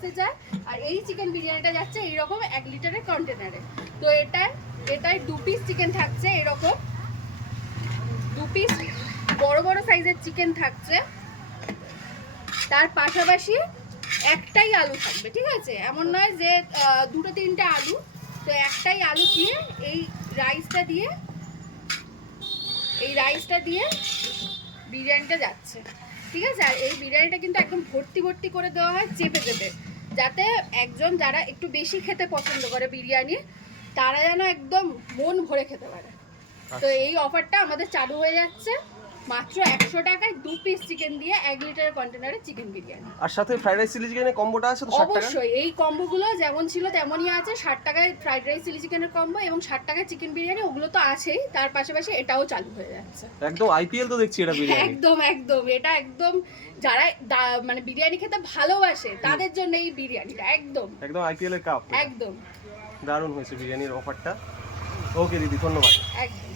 বক্সে যায়, আর এই চিকেন বিরিয়ানিটা যাচ্ছে এইরকম 1 লিটারের কন্টেনারে। তো এটাই 2 পিস চিকেন থাকছে, এরকম 2 পিস বড় বড় সাইজের চিকেন থাকছে, তার পাশাপাশি একটাই আলু থাকবে, ঠিক আছে? এমন নয় যে 2-3টে আলু, তো একটাই আলু দিয়ে এই রাইসটা দিয়ে বিরিয়ানিটা যাচ্ছে, ঠিক আছে? আর এই বিরিয়ানিটা কিন্তু একদম ভর্তি ভর্তি করে দেওয়া হয় চেপে চেপে, যাতে একজন যারা একটু বেশি খেতে পছন্দ করে বিরিয়ানি, তারা যেন একদম মন ভরে খেতে পারে। তো এই অফারটা আমাদের চালু হয়ে যাচ্ছে মাত্র 100 টাকায় 2 পিস চিকেন দিয়ে 1 লিটারের কন্টেনারে চিকেন বিরিয়ানি। আর সাথে ফ্রাইড রাইস চিলি চিকেনের কম্বোটা আছে তো 60 টাকা? অবশ্যই এই কম্বোগুলো যেমন ছিল তেমনই আছে। 60 টাকায় ফ্রাইড রাইস চিলি চিকেনের কম্বো এবং 60 টাকায় চিকেন বিরিয়ানি, ওগুলো তো আছেই, তার পাশাপাশি এটাও চালু হয়ে যাচ্ছে। একদম আইপিএল তো দেখছি এটা বিরিয়ানি। একদম এটা একদম যারা মানে বিরিয়ানি খেতে ভালোবাসে তাদের জন্য এই বিরিয়ানিটা একদম আইপিএল এর কাপ। একদম দারুণ হয়েছে বিরিয়ানির অফারটা। ওকে দিদি, ধন্যবাদ। একদম।